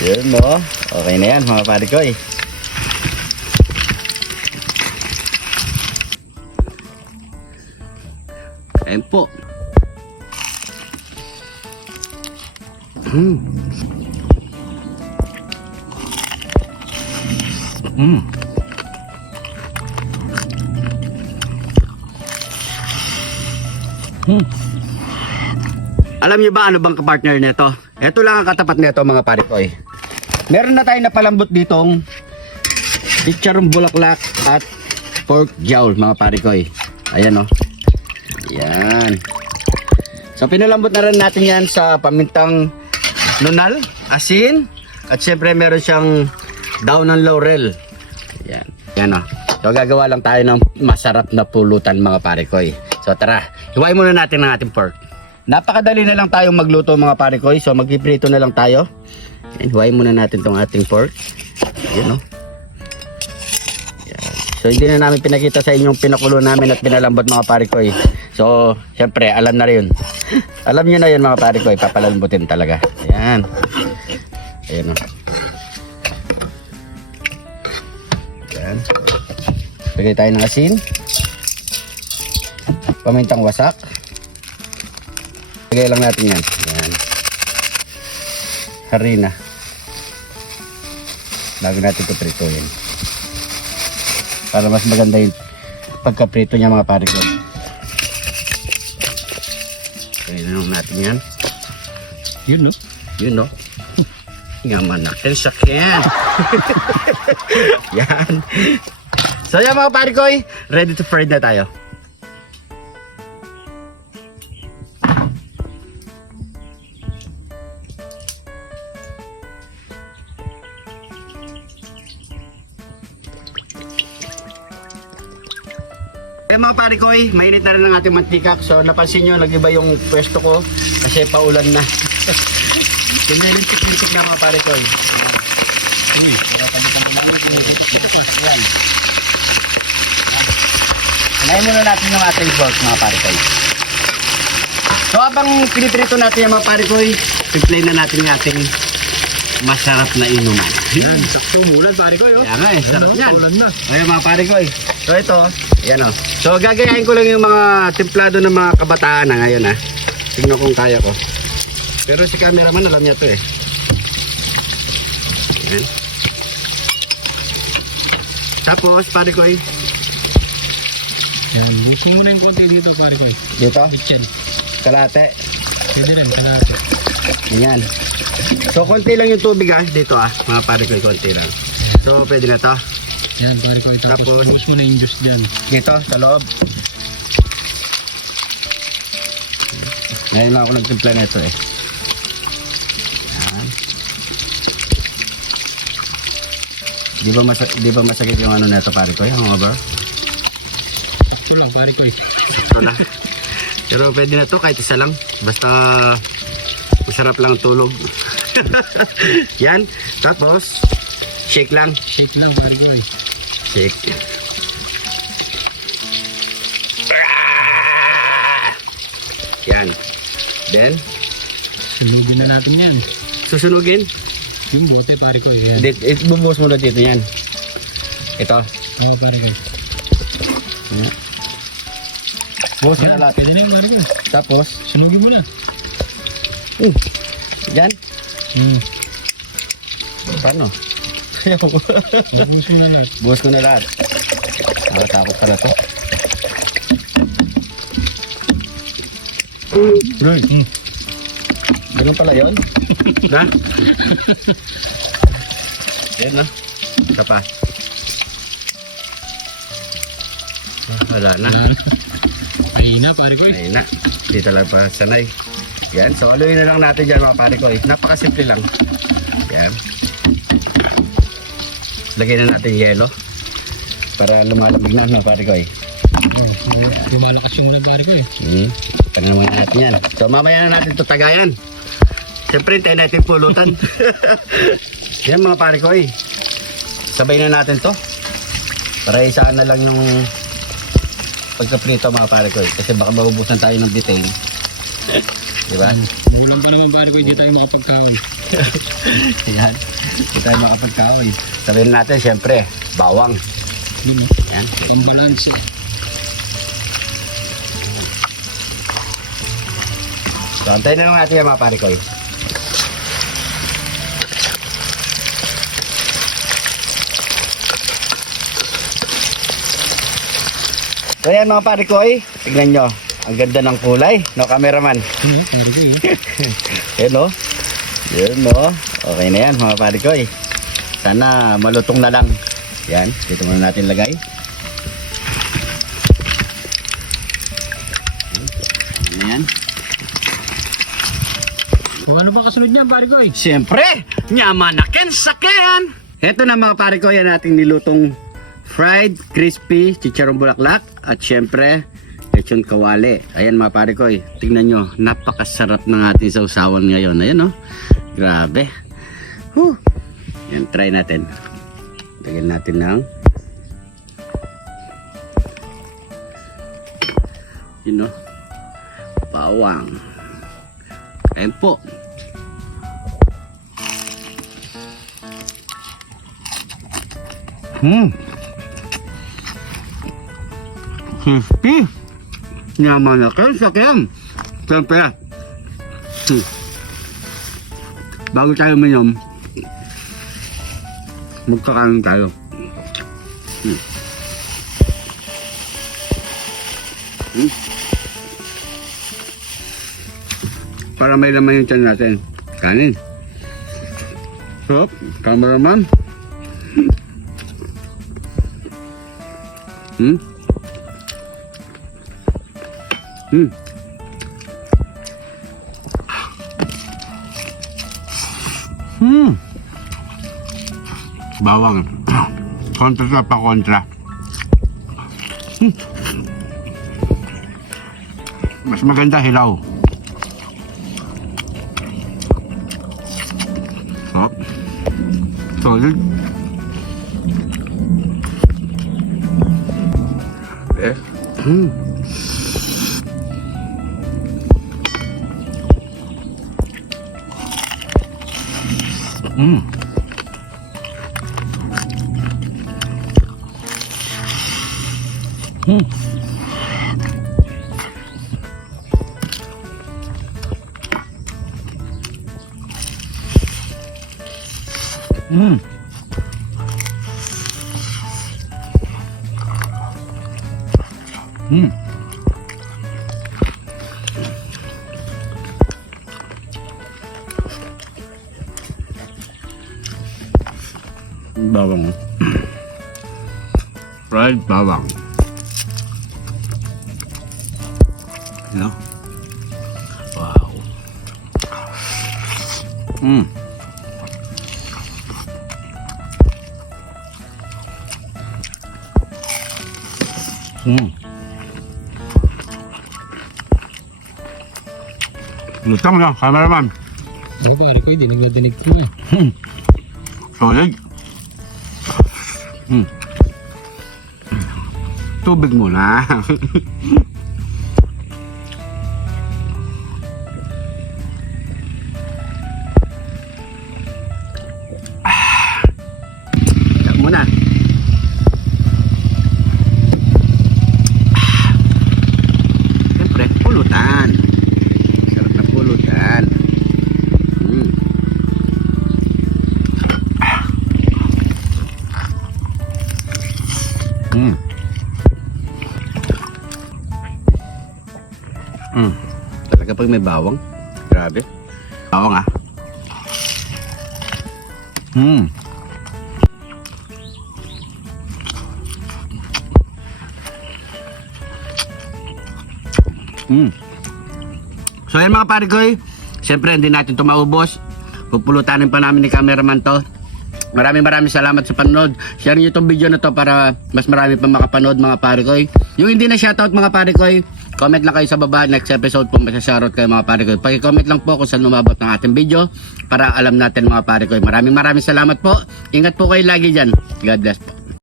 Yun no. Okay na yan mga pare ko eh. Ayan po. Mm. Mm. Mm. Alam niyo ba ano bang kapartner nito? Ito lang ang katapat nito mga pare ko eh. Meron na tayo napalambot ditong chicharong bulaklak at pork jowl mga pare ko eh. Ayan o. Yan. So pinalambot na rin natin yan sa pamintang nunal, asin, at syempre meron siyang daon ng laurel. Yan. Yan o. So gagawa lang tayo ng masarap na pulutan mga pare ko eh. So tara, hiwain muna natin ang ating pork. Napakadali na lang tayong magluto mga pare ko eh. So magpiprito na lang tayo. Yan, hiwain muna natin tong ating pork. Yan o. So hindi na namin pinakita sa inyong pinakulo namin at pinalambot mga pare ko eh. So syempre alam na rin. Alam niyo na yun mga pare ko eh. Papalambutin talaga. Ayan. Ayan o. Ayan. Lagay tayo ng asin. Pamintang wasak. Lagay lang natin yan. Ayan. Harina. Bago natin ito prituin. Para mas maganda yung pagkaprito niya mga pare ko. Kailangan natin yan. Yun no? Yun no? Ngaman natin sa kyan. Yan. So yan mga pare ko, ready to fry na tayo. Kaya mga pare ko, mainit na rin ang ating mantika. So napansin nyo, nag-iba yung pwesto ko kasi paulan na. Pinilintik-lintik na mga pare ko. Yan. Sanayin muna natin yung ating pork mga pare ko. So habang piniprito natin yung mga pare ko, piplay na natin yung ating masarap na inuman. Yan, sakto mulan pare ko yun. Kaya nga eh, sarap yan. Mulan na. Ayun mga pare ko. So ito, yan o. So gagayahin ko lang yung mga templado ng mga kabataan na ngayon ha. Tingnan kung kaya ko. Pero si cameraman alam niya ito eh. Ayan. Tapos pare ko Yan, mixing mo na yung konti dito pare ko. dito, Kitchen. kalate. Pwede rin, kalahati. Yan. So konti lang yung tubig ha, dito mga pare ko, konti lang. So pwede na to. Yan pare ko. Tapos ubos mo na yung juice dyan. Dito, sa loob. Ngayon lang ako nagtimpla nito eh. Yan. Di ba masakit yung ano nito pare ko, yung over? Ito lang pare ko. Ito na. Pero pwede na to kahit isa lang. Basta masarap lang ang tulog. Yan. Tapos, shake lang. Shake lang pare ko. Shake. Yan. Then, Sunugin na natin yan. susunugin. Yung bote pare ko. Yan. Bubuhos mo na dito yan. Ito. Oo pare ko. Yan. Buhos mo na lahat. Pwede na yung pare ko. Tapos, Sunugin mo na. yan. Paano? Ubos mo na. Buhos ko na lahat. Nakatakot pa na to. Right. Ganun pala yun? Na? Yan na. Isa pa. Wala na. Mahina pare ko. Ayun na. Di talaga pa sanay. Yan. So, aluin na lang natin dyan mga pare ko. Napakasimple lang. Yan. Lagyan na natin yelo. Para lumalamig na mga pare ko. Lumalakas yung ulan pare ko. Tingnan naman natin yan. So, mamaya na natin ito tagayan. Siyempre, tayo natin pulutan. Yan mga pare ko. Sabay na natin to. Para isaan na lang yung pagkaprito mga pare ko. Kasi baka mabubusan tayo ng detail. Di ba? Bulang pa naman pare ko, hindi tayo makapagkaon. Ayan. Hindi tayo makapagkaoy. Sabihin natin, syempre, bawang. Yun, Ayan. ang balance. So, antayin na lang natin yan mga pare ko. So yan mga pare ko, tignan nyo. Ang ganda ng kulay, no cameraman? Pare ko eh. Hello. Yun no. Okay na yan mga pare ko. Sana malutong na lang. Yan, dito muna natin lagay. Yan. So, ano ba kasunod niyan pare ko eh? Siyempre, nyamanakin sakyan. Heto na mga pare ko, yan ating nilutong fried, crispy, chicharong bulaklak at syempre, lechon kawali. Ayan mga pare ko, tingnan nyo, napakasarap ng ating sausawan ngayon. Ayan oh, grabe. Whew. Yan, try natin. Lagyan natin ng yun oh, bawang. Ayan po. Crispy. Nyaman na kayo sa kayam. Siyempre. Bago tayo minom, magkakain tayo. Para may laman yung tiyan natin. Kanin. So, cameraman. Bawang. Kontra sa pa kontra. Mas maganda hilaw. Oh. Solid. Eh. Bawang. Fried bawang. No? Wow. Lutang na, cameraman. Ako pare ko, dinig na dinig ko eh. Solid. Tubig muna. Muna. Siyempre, pulutan. Sarap na pulutan. Talaga pag may bawang, grabe. Bawang ah. So yan mga pare ko, siyempre hindi natin ito maubos. Pupulutanin pa namin ni cameraman to. Maraming salamat sa panonood. Share niyo itong video na to para mas marami pa makapanood mga pare ko. Yung hindi na shoutout mga pare ko, comment lang kayo sa baba. Next episode po masashoutout kayo mga pare ko. Paki-comment lang po kung saan umabot ng ating video para alam natin mga pare ko. Maraming salamat po. Ingat po kayo lagi dyan. God bless po.